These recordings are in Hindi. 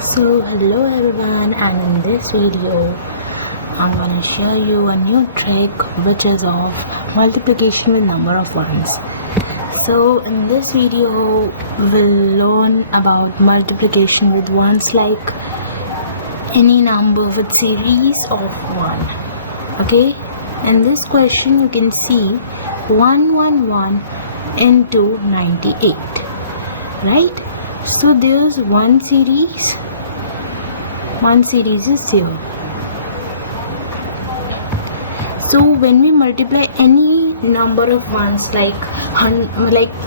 So hello everyone, and in this video I'm going to show you a new trick which is of multiplication with number of ones. So in this video we'll learn about multiplication with ones like any number with series of 1. Okay, in this question you can see 111 into 98, right? So there's one series is 0. So when we multiply any number of ones like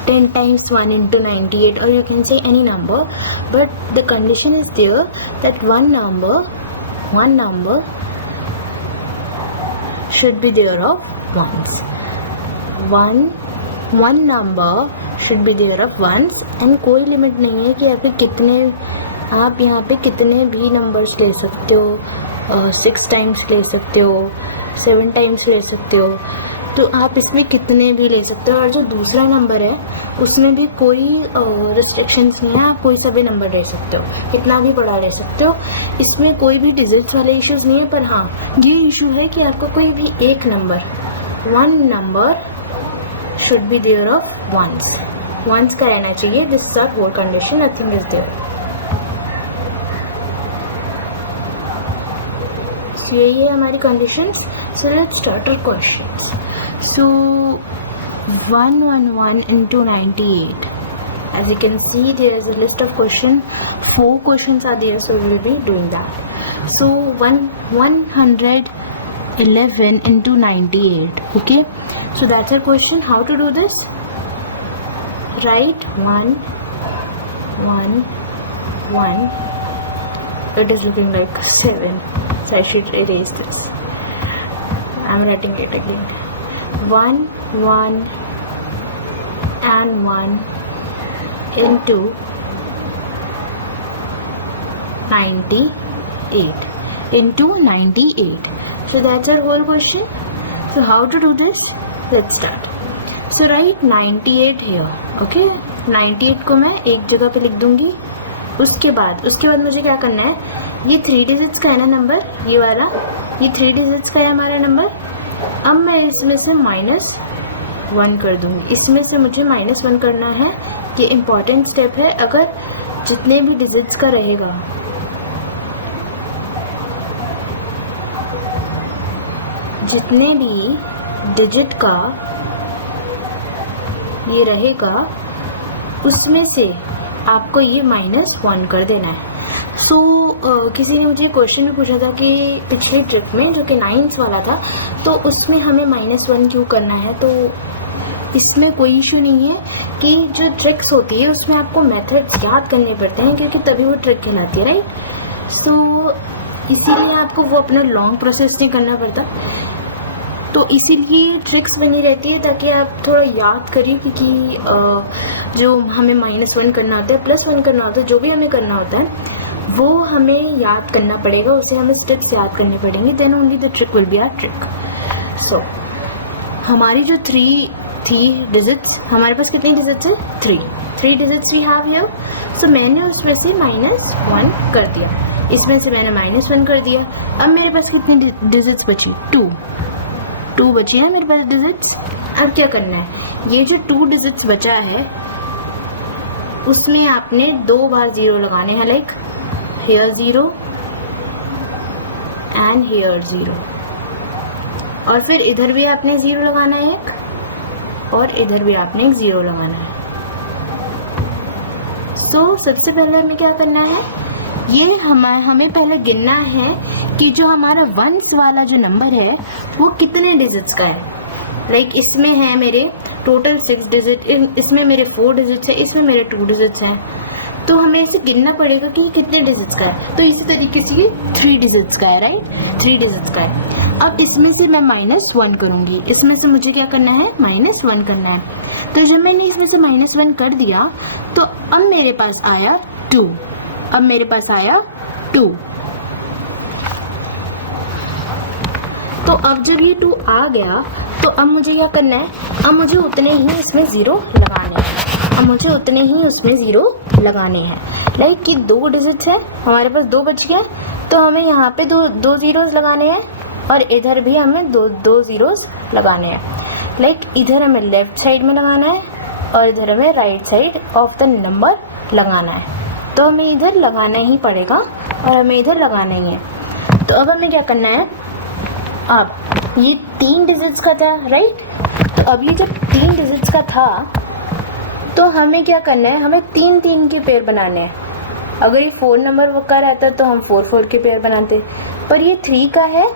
10 times 1 into 98, or you can say any number, but the condition is there that one number should be there of ones. One number should be there of ones, and कोई लिमिट नहीं है कि आप यहाँ पे कितने भी नंबर्स ले सकते हो, 6 टाइम्स ले सकते हो, 7 टाइम्स ले सकते हो, तो आप इसमें कितने भी ले सकते हो। और जो दूसरा नंबर है उसमें भी कोई रिस्ट्रिक्शंस नहीं है, आप कोई सा भी नंबर ले सकते हो, कितना भी बड़ा ले सकते हो, इसमें कोई भी डिजिट्स वाले इश्यूज नहीं है। पर हाँ, ये इशू है कि आपको कोई भी एक number, one number should be there of once का रहना चाहिए। This is our whole condition, nothing is there. So यही है हमारी conditions. So let's start our questions. So 111 into 98. As you can see, there is a list of questions. 4 questions are there, so we will be doing that. So 111 into 98. Okay, so that's our question. How to do this? Write 1 1 1. It is looking like 7, so I should erase this. I'm writing it again. 1 1 and 1 into 98 into 98. So that's our whole question. So how to do this? Let's start. So write 98 here. Okay, 98 को मैं एक जगह पे लिख दूंगी। उसके बाद मुझे क्या करना है, ये 3 डिजिट्स का है ना नंबर, ये वाला, ये 3 डिजिट्स का है हमारा नंबर। अब मैं इसमें से -1 कर दूंगी। इसमें से मुझे -1 करना है, ये इम्पॉर्टेंट स्टेप है। अगर जितने भी डिजिट्स का रहेगा, जितने भी डिजिट का ये रहेगा, उसमें से आपको ये -1 कर देना है। सो किसी ने मुझे क्वेश्चन भी पूछा था कि पिछले ट्रिक में जो कि 9th वाला था, तो उसमें हमें -1 क्यों करना है। तो इसमें कोई इशू नहीं है कि जो ट्रिक्स होती है उसमें आपको मेथड्स याद करने पड़ते हैं, क्योंकि तभी वो ट्रिक कहलाती है, राइट। सो इसीलिए आपको वो अपना लॉन्ग प्रोसेस नहीं करना पड़ता, तो इसीलिए ट्रिक्स बनी रहती है ताकि आप थोड़ा याद करिए, क्योंकि जो हमें -1 करना होता है, +1 करना होता है, जो भी हमें करना होता है वो हमें याद करना पड़ेगा, उसे हमें स्टेप्स याद करने पड़ेंगे, then only the trick will be our trick. So हमारी जो 3 थी डिजिट्स, हमारे पास कितनी डिजिट्स है? 3 डिजिट्स वी हैव हियर। सो मैंने उसमें से -1 कर दिया, इसमें से मैंने -1 कर दिया। अब मेरे पास कितनी डिजिट्स बची? 2 बची है मेरे पास डिजिट्स। अब क्या करना है, ये जो 2 डिजिट्स बचा है उसमें आपने 2 बार 0 लगाने हैं, लाइक here 0 and here 0, और फिर इधर भी आपने 0 लगाना है एक, और इधर भी आपने एक 0 लगाना है। सो सबसे पहले हमें क्या करना है, ये हमें पहले गिनना है कि जो हमारा वंस वाला जो नंबर है वो कितने डिजिट्स का है। लाइक इसमें है मेरे टोटल 6 डिजिट, इसमें मेरे 4 डिजिट्स है, इसमें मेरे 2 डिजिट्स हैं, तो हमें इसे गिनना पड़ेगा कि कितने डिजिट्स का है। तो इसी तरीके से ये 3 डिजिट्स का है, राइट, 3 डिजिट्स का है। अब इसमें से मैं -1 करूंगी, इसमें से मुझे क्या करना है, -1 करना है। तो जब मैंने इसमें से -1 कर दिया, तो अब मेरे पास आया 2, अब मेरे पास आया 2। तो अब जब ये 2 आ गया, तो अब मुझे क्या करना है, अब मुझे उतने ही इसमें 0 लगाने हैं, अब मुझे उतने ही उसमें 0 लगाने हैं। लाइक कि 2 डिजिट्स है, हमारे पास 2 बच गए, तो हमें यहाँ पे दो जीरोस लगाने हैं और इधर भी हमें दो जीरोस लगाने हैं। लाइक इधर हमें लेफ्ट साइड में लगाना है और इधर हमें right side of the number लगाना है। तो हमें इधर लगाना ही पड़ेगा और हमें इधर लगाना ही है। तो अब हमें क्या करना है, अब ये 3 डिजिट्स का था, राइट। तो अब ये जब 3 डिजिट्स का था तो हमें क्या करना है, हमें 3 के पेयर बनाने हैं। अगर ये 4 नंबर का रहता तो हम 4 के पेयर बनाते, पर ये 3 का है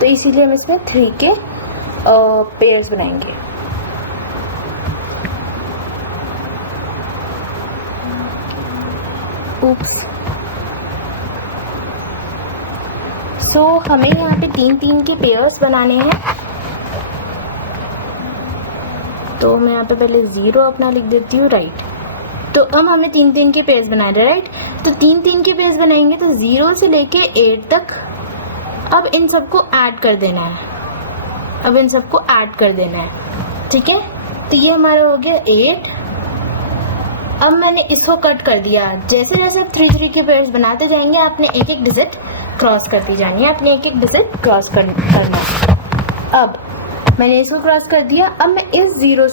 तो इसीलिए हम इसमें 3 के पेयर्स बनाएंगे। उप्स। सो हमें यहाँ पे 3 के पेयर्स बनाने हैं। तो मैं यहाँ पे पहले 0 अपना लिख देती हूँ, राइट। तो अब हमें 3 के पेयर्स बना रहे हैं, राइट। तो 3 के पेयर्स बनाएंगे तो 0 से लेके 8 तक अब इन सबको ऐड कर देना है, ठीक है। तो ये हमारा हो गया 8। अब मैंने इसको कट कर दिया। जैसे जैसे आप 3 के पेयर्स बनाते जाएंगे आपने एक डिजिट क्रॉस करती जानी है, आपने एक डिजिट क्रॉस करना। अब मैंने इसको क्रॉस कर दिया। अब मैं इस 0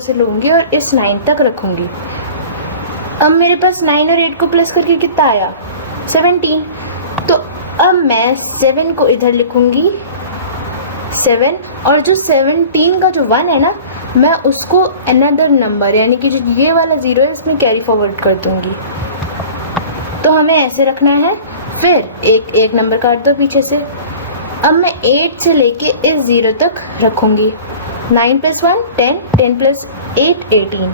से लूंगी और इस 9 तक रखूंगी। अब मेरे पास 9 और 8 को प्लस करके कितना आया, 17। तो अब मैं 7 को इधर लिखूंगी, 7, और जो 17 का जो 1 है ना, मैं उसको अनदर नंबर यानी कि जो ये वाला 0 है इसमें कैरी फॉरवर्ड कर दूंगी। तो हमें ऐसे रखना है। फिर एक नंबर काट दो पीछे से। अब मैं 8 से लेके इस 0 तक रखूंगी। 9 + 1 10, 10 + 8 18।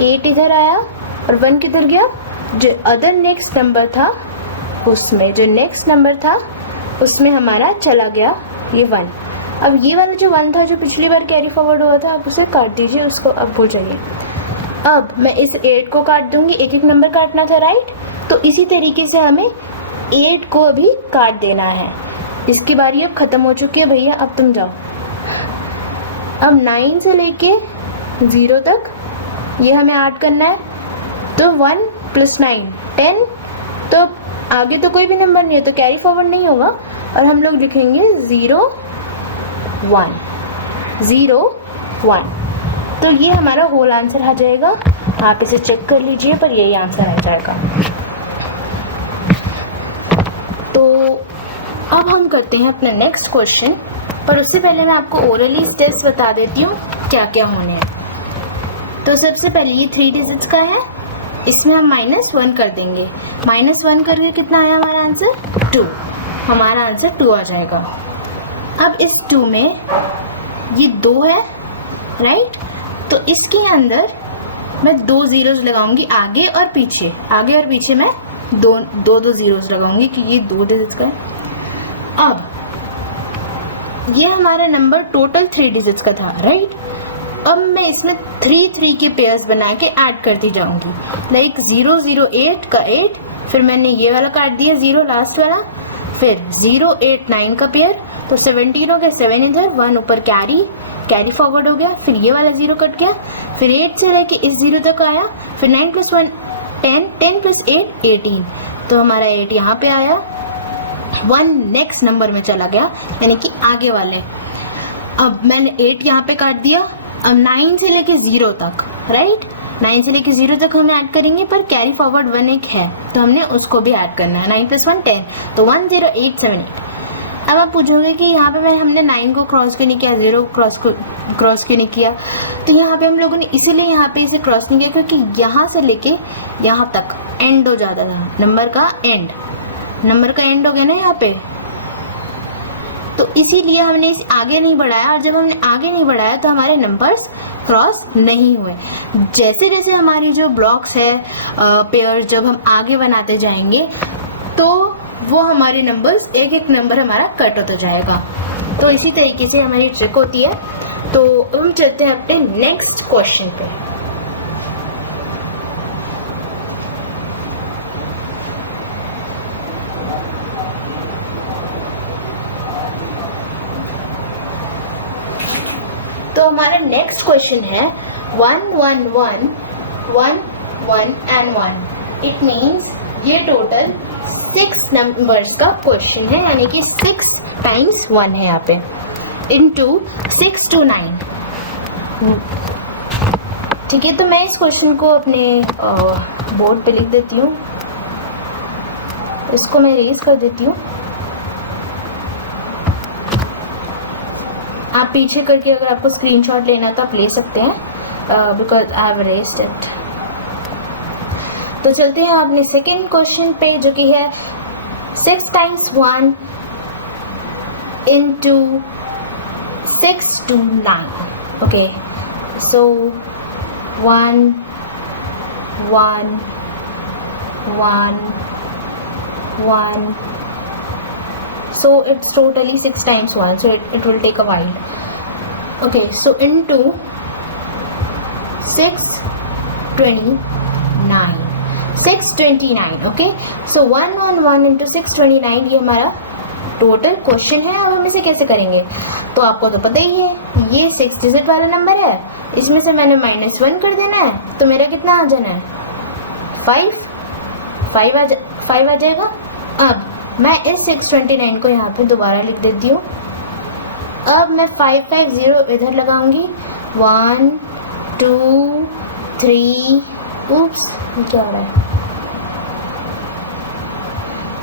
8 इधर आया और 1 किधर गया, जो अदर नेक्स्ट नंबर था उसमें हमारा चला गया ये 1। अब ये वाला जो 1 था जो पिछली बार कैरी फॉरवर्ड हुआ था, आप उसे काट दीजिए, उसको अब भूल जाइए। अब मैं इस 8 को काट दूंगी, एक नंबर काटना था, राइट। तो इसी तरीके से हमें 8 को अभी काट देना है। इसकी बारी अब खत्म हो चुकी है भैया, अब तुम जाओ। अब 9 से लेके 0 तक ये हमें ऐड करना है। तो 1 + 9 10। तो आगे तो कोई भी नंबर नहीं है तो कैरी फॉरवर्ड नहीं होगा और हम लोग लिखेंगे 0 1। तो ये हमारा होल आंसर आ जाएगा। आप इसे चेक कर लीजिए, पर यही आंसर आ जाएगा। तो अब हम करते हैं अपना नेक्स्ट क्वेश्चन, पर उससे पहले मैं आपको ओरली स्टेप्स बता देती हूँ क्या क्या होने हैं। तो सबसे पहले ये 3 डिजिट्स का है, इसमें हम -1 कर देंगे। -1 करके कितना आया हमारा आंसर, 2। हमारा आंसर 2 आ जाएगा। अब इस 2 में ये 2 है, राइट। तो इसके अंदर मैं 2 जीरोस लगाऊंगी, आगे और पीछे मैं दो जीरोस लगाऊंगी कि ये 2 डिजिट्स का है। अब ये हमारा नंबर टोटल 3 डिजिट्स का था, राइट। अब मैं इसमें 3 के पेयर्स बना के ऐड करती जाऊंगी। लाइक 0 0 8 का 8, फिर मैंने ये वाला काट दिया 0 लास्ट वाला, फिर 0 8 9 का पेयर, तो 17 हो गया, 7 इधर, 1 ऊपर कैरी फॉरवर्ड हो गया। फिर ये वाला 0 कट गया, फिर 8 से लेके इस 0 तक आया, फिर 9 + 1 10, 10 + 8 18। तो हमारा 8 यहाँ पे आया, 1 नेक्स्ट नंबर में चला गया यानी कि आगे वाले। अब मैंने 8 यहाँ पे काट दिया। अब 9 से लेके 0 तक, राइट। 9 से लेके 0 तक हम ऐड करेंगे, पर कैरी फॉरवर्ड 1 एक है तो हमने उसको भी ऐड करना है। 9 + 1 10, तो 1 0 8 7 8। अब आप पूछोगे कि यहाँ पे हमने 9 को क्रॉस क्यों नहीं किया, 0 को क्रॉस क्यों नहीं किया। तो यहाँ पे हम लोगों ने इसीलिए यहाँ पे इसे क्रॉस नहीं किया क्योंकि यहाँ से लेके यहाँ तक एंड हो जाता था, नंबर का एंड हो गया ना यहाँ पे। तो इसीलिए हमने इसे आगे नहीं बढ़ाया, और जब हमने आगे नहीं बढ़ाया तो हमारे नंबर्स क्रॉस नहीं हुए। जैसे जैसे हमारी जो ब्लॉक्स है पेयर जब हम आगे बनाते जाएंगे तो वो हमारे नंबर्स एक नंबर हमारा कट होता जाएगा। तो इसी तरीके से हमारी ट्रिक होती है। तो हम चलते हैं अपने नेक्स्ट क्वेश्चन पे। तो हमारा नेक्स्ट क्वेश्चन है 1 1 1 1 1 and 1। इट मीन्स ये टोटल 6 नंबर्स का क्वेश्चन है, यानी कि 6 times 1 है यहाँ पे, into 6 to 9। ठीक है, तो मैं इस क्वेश्चन को अपने बोर्ड पे लिख देती हूँ, इसको मैं रेज कर देती हूँ। आप पीछे करके अगर आपको स्क्रीनशॉट लेना तो आप ले सकते हैं, because I have raised it. तो चलते हैं अपने सेकेंड क्वेश्चन पे, जो कि है 6 times 1 into 6 to 9। Okay, so 1 1 1 1, so it's totally 6 times 1, so it will take a while। Okay, so into 629, 629। okay, so 1 on 1 into 629, ये हमारा टोटल क्वेश्चन है। अब हम इसे कैसे करेंगे, तो आपको तो पता ही है, ये 6 डिजिट वाला नंबर है, इसमें से मैंने -1 कर देना है, तो मेरा कितना आ जाना है 5 आ जाएगा। अब मैं इस 629 को यहाँ पे दोबारा लिख देती हूँ। अब मैं 550 इधर लगाऊंगी, 1 2 3, उप्स क्या हो रहा है,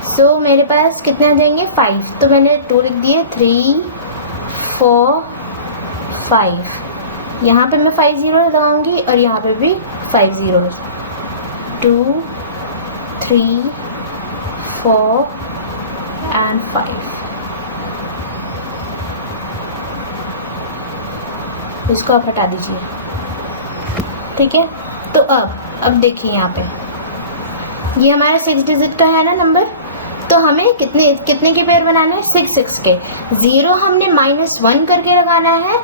सो मेरे पास कितने आ जाएंगे 5, तो मैंने 2 लिख दिए, 3 4 5। यहाँ पे मैं 5 0 लगाऊंगी और यहाँ पे भी 5 0, 2 3 4 and 5। इसको आप हटा दीजिए, ठीक है। तो अब देखिए यहाँ पे, ये हमारा 6 डिजिट का है ना नंबर, तो हमें कितने के पेयर बनाने हैं, 6 के। 0 हमने -1 करके लगाना है,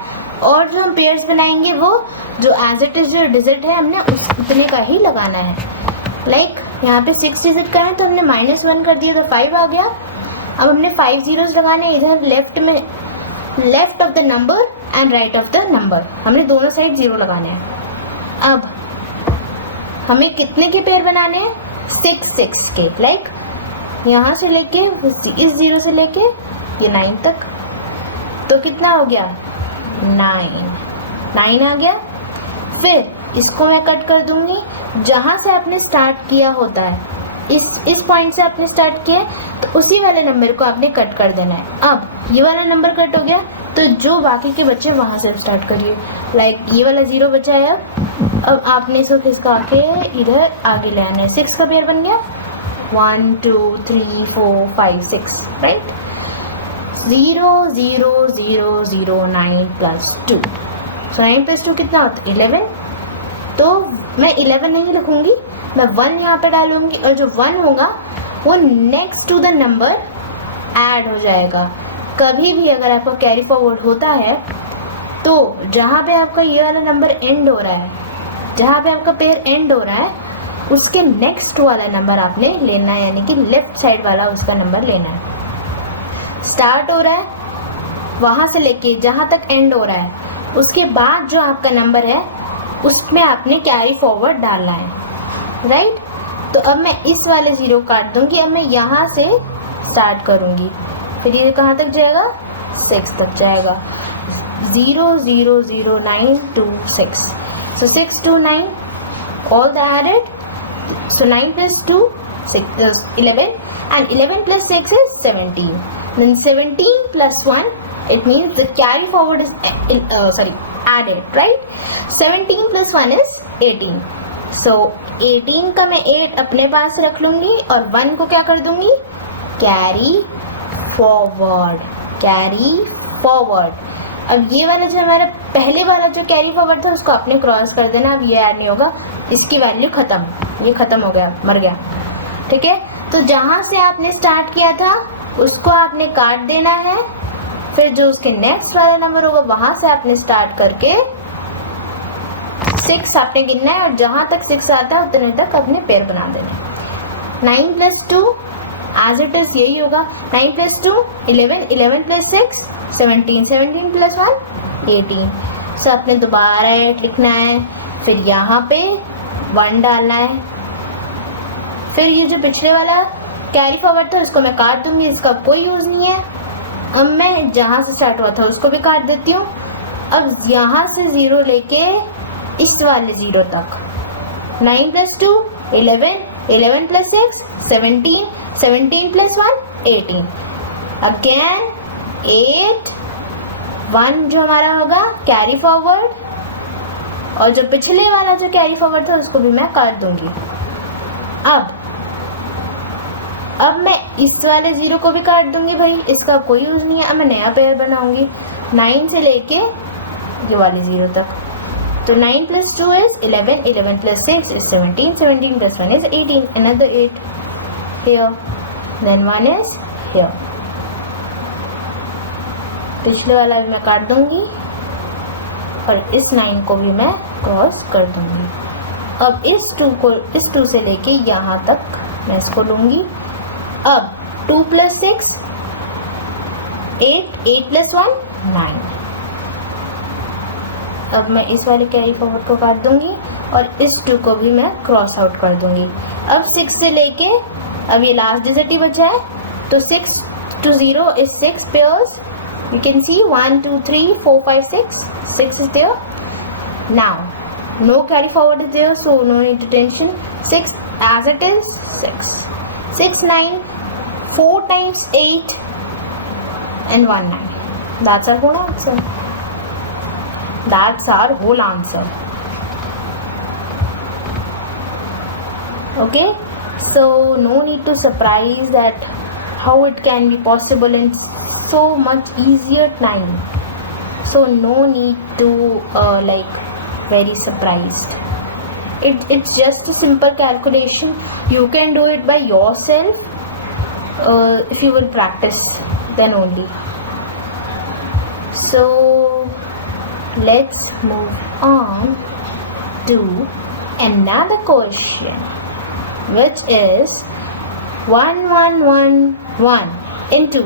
और जो हम पेयर्स बनाएंगे वो जो एज इट इज जो डिजिट है हमने उतने का ही लगाना है। लाइक यहाँ पे 6 डिजिट का है, तो हमने -1 कर दिया तो 5 आ गया। अब हमने 5 zeros लगाने इधर लेफ्ट में, left of the number and right of the number, हमने दोनों साइड 0 लगाने हैं। अब हमें कितने के पेयर बनाने हैं, 6 के। लाइक यहाँ से लेके इस 0 से लेके ये 9 तक, तो कितना हो गया 9 आ गया। फिर इसको मैं कट कर दूंगी, जहाँ से आपने स्टार्ट किया होता है, इस पॉइंट से आपने स्टार्ट किया, तो उसी वाले नंबर को आपने कट कर देना है। अब ये वाला नंबर कट हो गया, तो जो बाकी के बच्चे वहाँ से स्टार्ट करिए। लाइक ये वाला 0 बचा है, अब आपने इसको खिसका के इधर आगे ले आना है। 6 का पेयर बन गया, 1 2 3 4 5 6, राइट। 0 0 0 0 9 प्लस 2, सो 9 प्लस 2 कितना होता है 11। तो मैं 11 नहीं लिखूंगी, मैं 1 यहाँ पे डालूंगी, और जो 1 होगा वो next to the number add हो जाएगा। कभी भी अगर आपको कैरी फॉरवर्ड होता है, तो जहाँ पे आपका ये वाला नंबर एंड हो रहा है, जहाँ पे आपका पेयर एंड हो रहा है, उसके नेक्स्ट वाला नंबर आपने लेना है, यानी कि लेफ्ट साइड वाला उसका नंबर लेना है। स्टार्ट हो रहा है वहाँ से लेके जहाँ तक एंड हो रहा है, उसके बाद जो आपका नंबर है उसमें आपने कैरी फॉरवर्ड डालना है, राइट। तो अब मैं इस वाले 0 काट दूंगी, अब मैं यहाँ से स्टार्ट करूंगी, फिर ये कहाँ तक जाएगा 6 तक जाएगा। 0 0 0 9 2 6, so 6 2 9, all the added, so 9 plus 2 6 11, and 11 plus 6 is 17, then 17 plus 1, it means the carry forward is added, right। 17 plus 1 is 18, so 18 का मैं 8 अपने पास रख लूंगी और 1 को क्या कर दूंगी, कैरी फॉरवर्ड। अब ये वाला जो हमारा पहले वाला जो कैरी फॉरवर्ड था उसको आपने क्रॉस कर देना, अब ये ऐड नहीं होगा, इसकी वैल्यू खत्म, ये खत्म हो गया, मर गया, ठीक है। तो जहाँ से आपने स्टार्ट किया था उसको आपने काट देना है, फिर जो उसके नेक्स्ट वाला नंबर होगा वहां से आपने स्टार्ट करके 6 आपने गिनना है, और जहां तक 6 आता है उतने तक अपने पेयर बना देना है। 9 plus 2 एज इट इज यही होगा, 9 plus 2 11, 11 plus 6 17, 17 plus 1 18। सो आपने दोबारा 8 लिखना है, फिर यहाँ पे 1 डालना है। फिर ये जो पिछले वाला कैरी फॉरवर्ड था उसको मैं काट दूंगी, इसका कोई यूज नहीं है। अब मैं जहाँ से स्टार्ट हुआ था उसको भी काट देती हूँ। अब यहाँ से 0 लेके इस वाले 0 तक 9 + 2 11, 11 + 6 17, 17 + 1 18, अगेन 8, 1 जो हमारा होगा कैरी फॉरवर्ड, और जो पिछले वाला जो कैरी फॉरवर्ड था उसको भी मैं काट दूंगी। अब मैं इस वाले 0 को भी काट दूंगी, भाई इसका कोई यूज नहीं है। अब मैं नया पेयर बनाऊंगी 9 से लेके ये वाले 0 तक। तो 9 + 2 is 11, 11 + 6 is 17, 17 + 1 is 18, another 8 here, then 1 is here। पिछले वाला भी मैं काट दूंगी और इस 9 को भी मैं क्रॉस कर दूंगी। अब इस 2 से लेके यहाँ तक मैं इसको लूंगी। अब 2 + 6 8, 8 + 1 9। अब मैं इस वाले कैरी फॉरवर्ड को काट दूंगी और इस 2 को भी मैं क्रॉस आउट कर दूंगी। अब 6 से लेके अब ये लास्ट डिजिट ही बचा है, तो 6 to 0 is 6 pairs। You can see 1 2 3 4 5 6 is there। Now no carry forward is there, so no need to tension। 6 as it is 6, 6 9, 4 times 8 and 1 9। That's our whole answer। That's our whole answer। Okay, so no need to surprise that how it can be possible in so much easier time, so no need to like very surprised। It's just a simple calculation, you can do it by yourself if you will practice then only। So let's move on to another question, which is 1 1 1 1 into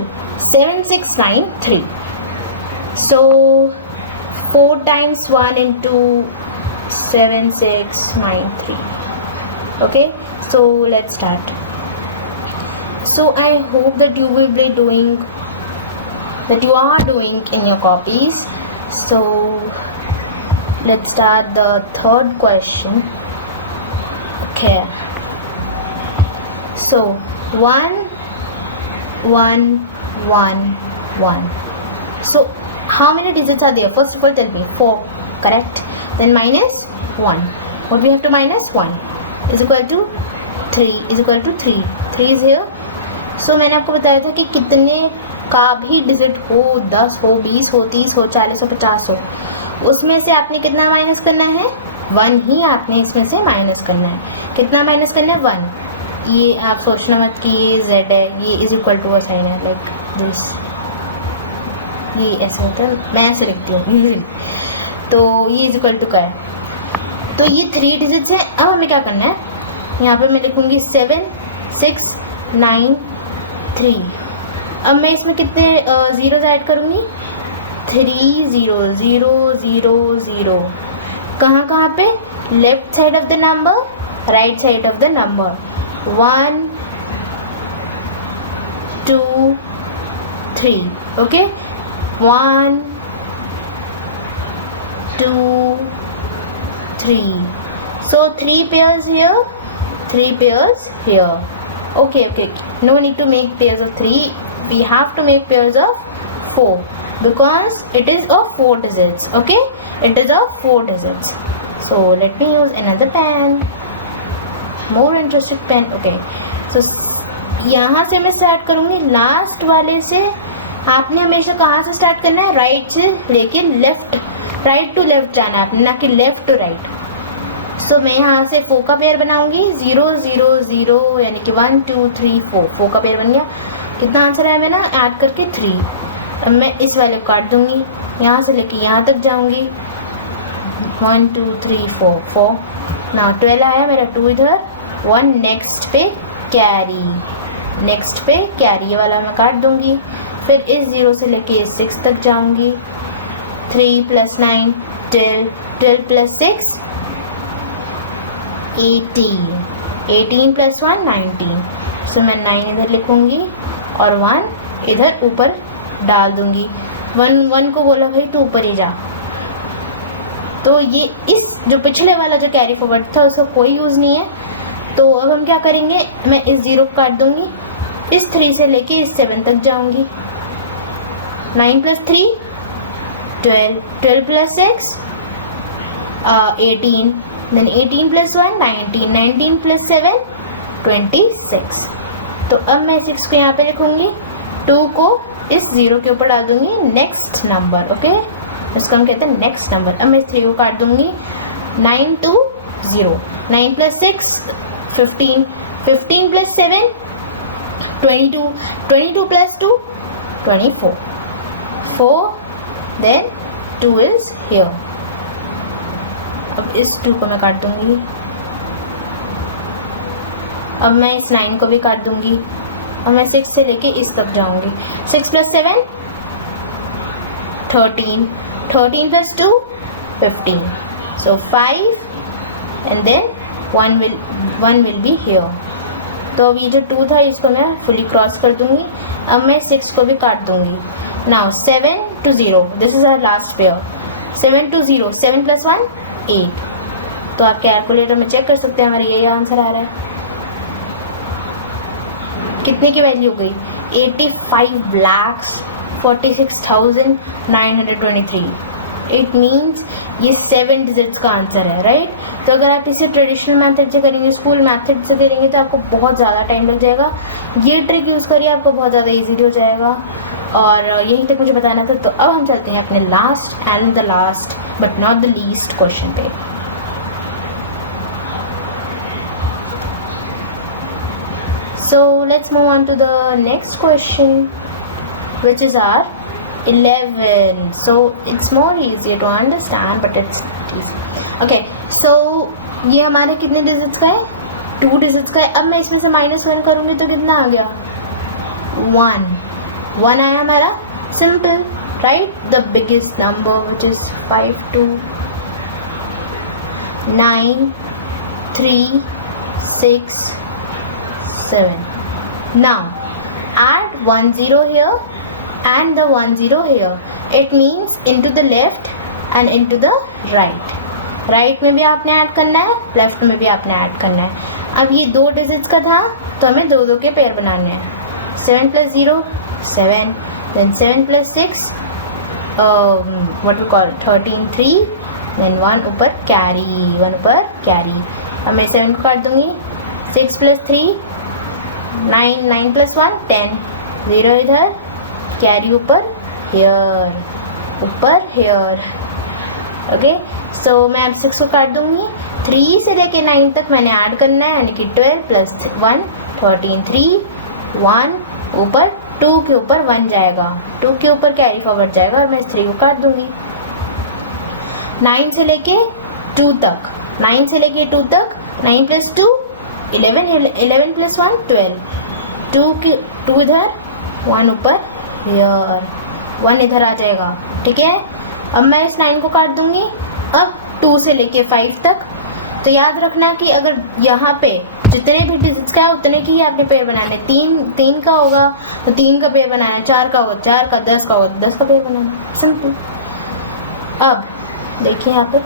7 6 9 3। So 4 times 1 into 7 6 9 3। Okay, so let's start। So I hope that you will be doing, that you are doing in your copies। So let's start the third question। Okay, so 1 1 1 1। So how many digits are there? First of all tell me। 4, correct। Then minus 1, what we have to minus? 1 is equal to 3 is equal to 3, 3 is here। So मैंने आपको बताया था कि कितने का भी डिजिट हो, 10 हो 20 हो 30 हो 40 हो 50 हो, उसमें से आपने कितना माइनस करना है? 1 ही आपने इसमें से माइनस करना है। कितना माइनस करना है? 1। ये आप सोचना मत कि ये z है, ये is equal to a sign है, लाइक दिस, ये ऐसे होता है, मैं ऐसे लिखती हूँ तो ये इज इक्वल टू का है। तो ये 3 डिजिट्स हैं। अब हमें क्या करना है, यहाँ पे मैं लिखूंगी 7 6 9 3। अब मैं इसमें कितने जीरोज ऐड करूँगी? 3 0 0 0 0। कहाँ पे? Left side of the number, right side of the number. 1 2 3। okay, 1 2 3। so 3 pairs here, 3 pairs here। okay, no need to make pairs of 3, we have to make pairs of 4 because it is of 4 digits। okay, it is of 4 digits। so let me use another pen, more interesting pen। okay, so यहाँ से मैं स्टार्ट करूँगी लास्ट वाले से। आपने हमेशा कहाँ से स्टार्ट करना है? राइट से लेके लेफ्ट, राइट टू लेफ्ट जाना है आपने, ना कि लेफ्ट टू राइट। सो मैं यहाँ से 4 का पेयर बनाऊंगी, 0 0 0 यानी कि 1 2 3 4, 4 का पेयर बन गया। कितना आंसर है मेरा? ऐड करके 3। अब मैं इस वाले को काट दूंगी, यहाँ से लेके यहाँ तक जाऊंगी, 1 2 3 4 4। ना 12 आया मेरा, 2 इधर, 1 नेक्स्ट पे कैरी, नेक्स्ट पे कैरी, ये वाला मैं काट दूंगी। फिर इस 0 से लेके 6 तक जाऊंगी, 3 + 9 12, 12 + 6 18, 18 प्लस 1 19, सो मैं 9 इधर लिखूंगी और 1 इधर ऊपर डाल दूंगी। 1 को बोला भाई तू ऊपर ही जा। तो ये इस जो पिछले वाला जो कैरी फॉरवर्ड था उसका कोई यूज़ नहीं है। तो अब हम क्या करेंगे, मैं इस 0 को काट दूंगी, इस 3 से लेके इस 7 तक जाऊंगी। 9 plus 3 12, 12 plus 6 18, then 18 plus 1 19, 19 plus 7 26। तो अब मैं 6 को यहाँ पे लिखूंगी, 2 को इस 0 के ऊपर डाल दूंगी, नेक्स्ट नंबर। ओके, इसको हम कहते हैं नेक्स्ट नंबर। अब मैं 3 को काट दूंगी, 9 to 0, 9 plus 6 15, 15 plus 7 22, 22 plus 2 24, 4, then 2 is here। अब इस 2 को मैं काट दूंगी। अब मैं इस 9 को भी काट दूंगी और मैं 6 से लेके इस तक जाऊंगी। 6 plus 7 13, 13 plus 2 15, so 5 and then 1 will be here। तो अब ये जो 2 था इसको मैं फुली क्रॉस कर दूंगी। अब मैं 6 को भी काट दूंगी। Now 7 to 0, this is our last pair. 7 to 0, 7 plus 1 8। तो आप कैलकुलेटर में चेक कर सकते हैं, हमारा यही आंसर आ रहा है। कितने की वैल्यू हो गई, 85,46,923। इट मीन्स ये 7 डिजिट्स का आंसर है, राइट। तो अगर आप इसे ट्रेडिशनल मेथड से करेंगे, स्कूल मेथड से करेंगे तो आपको बहुत ज़्यादा टाइम लग जाएगा। ये ट्रिक यूज़ करिए, आपको बहुत ज़्यादा ईजी हो जाएगा। और यहीं तक मुझे बताना था। तो अब हम चलते हैं अपने last and the last but not the least question पे। So let's move on to the next question, which is our 11. So it's more easier to understand, but it's easy. Okay, so ये हमारे कितने डिजिट्स का है, 2 डिजिट्स का है। अब मैं इसमें से -1 करूंगी तो कितना आ गया, 1 आया हमारा, simple, right. The biggest number which is 5 2 9 3 6 7। Now add 1 0 here and the 1 0 here. It means into the left and into the right. Right में भी आपने ऐड करना है, लेफ्ट में भी आपने ऐड करना है। अब ये 2 डिजिट्स का था तो हमें 2 के पेयर बनाने हैं। 7 plus 0 7, then 7 plus 6 what we call 13 3, then 1 ऊपर कैरी, 1 ऊपर कैरी। अब मैं 7 को काट दूंगी, 6 प्लस 3 9, 9 प्लस 1 10, 0 इधर, कैरी ऊपर हेयर, ऊपर हेयर। ओके, सो मैं अब 6 को काट दूंगी, 3 से लेके 9 तक मैंने ऐड करना है, यानी कि 12 प्लस 1 13 3 1 ऊपर 2 के ऊपर 1 जाएगा, 2 के ऊपर कैरी फॉरवर्ड जाएगा और मैं इस 3 को काट दूंगी। 9 से लेके 2 तक, 9 से लेके 2 तक 9 प्लस 2 11, 11 प्लस 1 12, 2 इधर 1 ऊपर हियर, 1 इधर आ जाएगा, ठीक है। अब मैं इस 9 को काट दूंगी। अब 2 से लेके 5 तक, तो याद रखना कि अगर यहाँ पे जितने भी डिजिट्स का है उतने की ही आपने पेयर बनाने। 3 का होगा तो 3 का पेयर बनाना है, 4 का होगा 4 का, 10 का होगा 10 का पेयर बनाना, सिंपल। अब देखिए यहाँ पे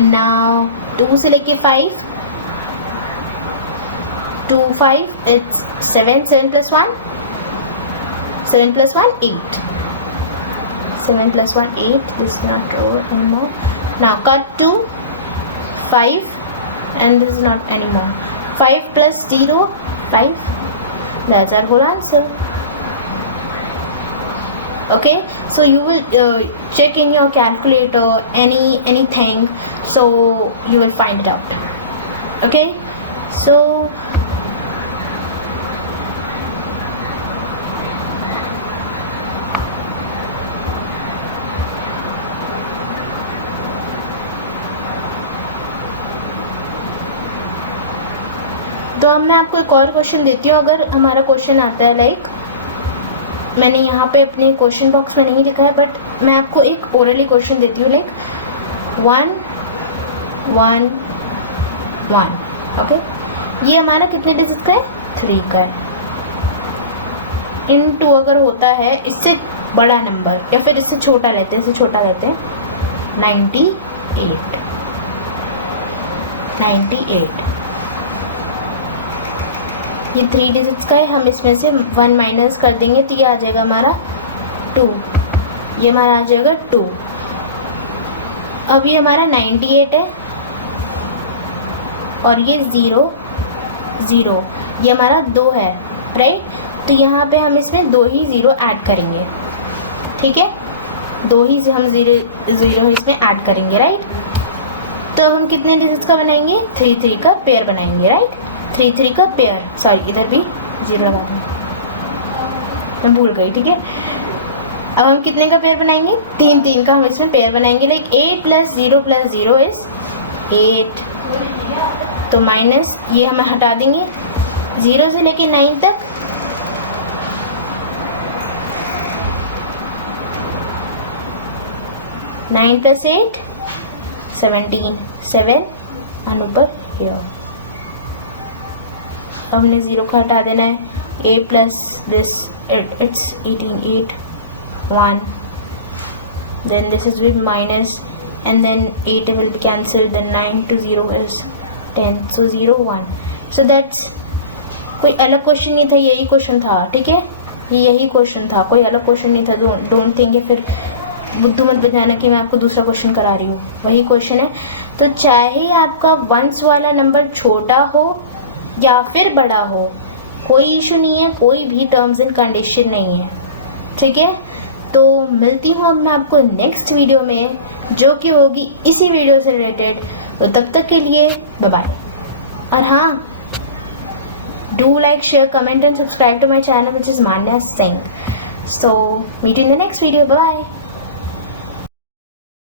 नाउ 2 से लेके 5 2 5 it's 7, 7 plus 1 7 plus 1 8, 7 plus 1 8, this is not over anymore. Now cut to 5 and this is not anymore. 5 plus 0 5, that's our whole answer. Okay, so you will check in your calculator anything, so you will find it out. Okay, so तो अब मैं आपको एक और क्वेश्चन देती हूँ। अगर हमारा क्वेश्चन आता है लाइक मैंने यहाँ पे अपने क्वेश्चन बॉक्स में नहीं लिखा है, बट मैं आपको एक ओरली क्वेश्चन देती हूँ, लाइक 1 1 1। ओके, ये हमारा कितने डिजिट का है? 3 का है। इन टू अगर होता है इससे बड़ा नंबर या फिर इससे छोटा रहते हैं, इससे छोटा रहते हैं 98। ये 3 डिजिट्स का है, हम इसमें से 1 माइनस कर देंगे तो ये आ जाएगा हमारा 2, ये हमारा आ जाएगा 2। अब ये हमारा 98 है और ये 0 0, ये हमारा 2 है, राइट। तो यहाँ पे हम इसमें 2 ही 0 ऐड करेंगे, ठीक है, 2 ही हम 0 इसमें ऐड करेंगे, राइट। तो हम कितने डिजिट्स का बनाएंगे? 3 3 का पेयर बनाएंगे, राइट। 3 3 का पेयर, सॉरी इधर भी 0 लगा दूँ, मैं भूल गई, ठीक है। अब हम कितने का पेयर बनाएंगे? 3 3 का हम इसमें पेयर बनाएंगे, लाइक 8 + 0 इज 8। तो माइनस ये हम हटा देंगे 0 से लेके 9 तक, 9 + 8 17 7 और ऊपर here। हमने 0 का हटा देना है, 8 + this it's 18 8 1, then this is with minus and then 8 will be cancelled, then 9 to 0 is 10, so 0 1। so that's, कोई अलग क्वेश्चन नहीं था, यही क्वेश्चन था, ठीक है, यही क्वेश्चन था, कोई अलग क्वेश्चन नहीं था। डोंट थिंक फिर बुद्धू मत बजाना कि मैं आपको दूसरा क्वेश्चन करा रही हूँ, वही क्वेश्चन है। तो चाहे आपका वंस वाला नंबर छोटा हो या फिर बड़ा हो, कोई इशू नहीं है, कोई भी टर्म्स एंड कंडीशन नहीं है, ठीक है। तो मिलती हूँ अब मैं आपको नेक्स्ट वीडियो में, जो कि होगी इसी वीडियो से रिलेटेड। तो तब तक के लिए बाय बाय। और हाँ, do like, share, comment and subscribe to my channel which is Manya Singh. So meet you in the next video. Bye.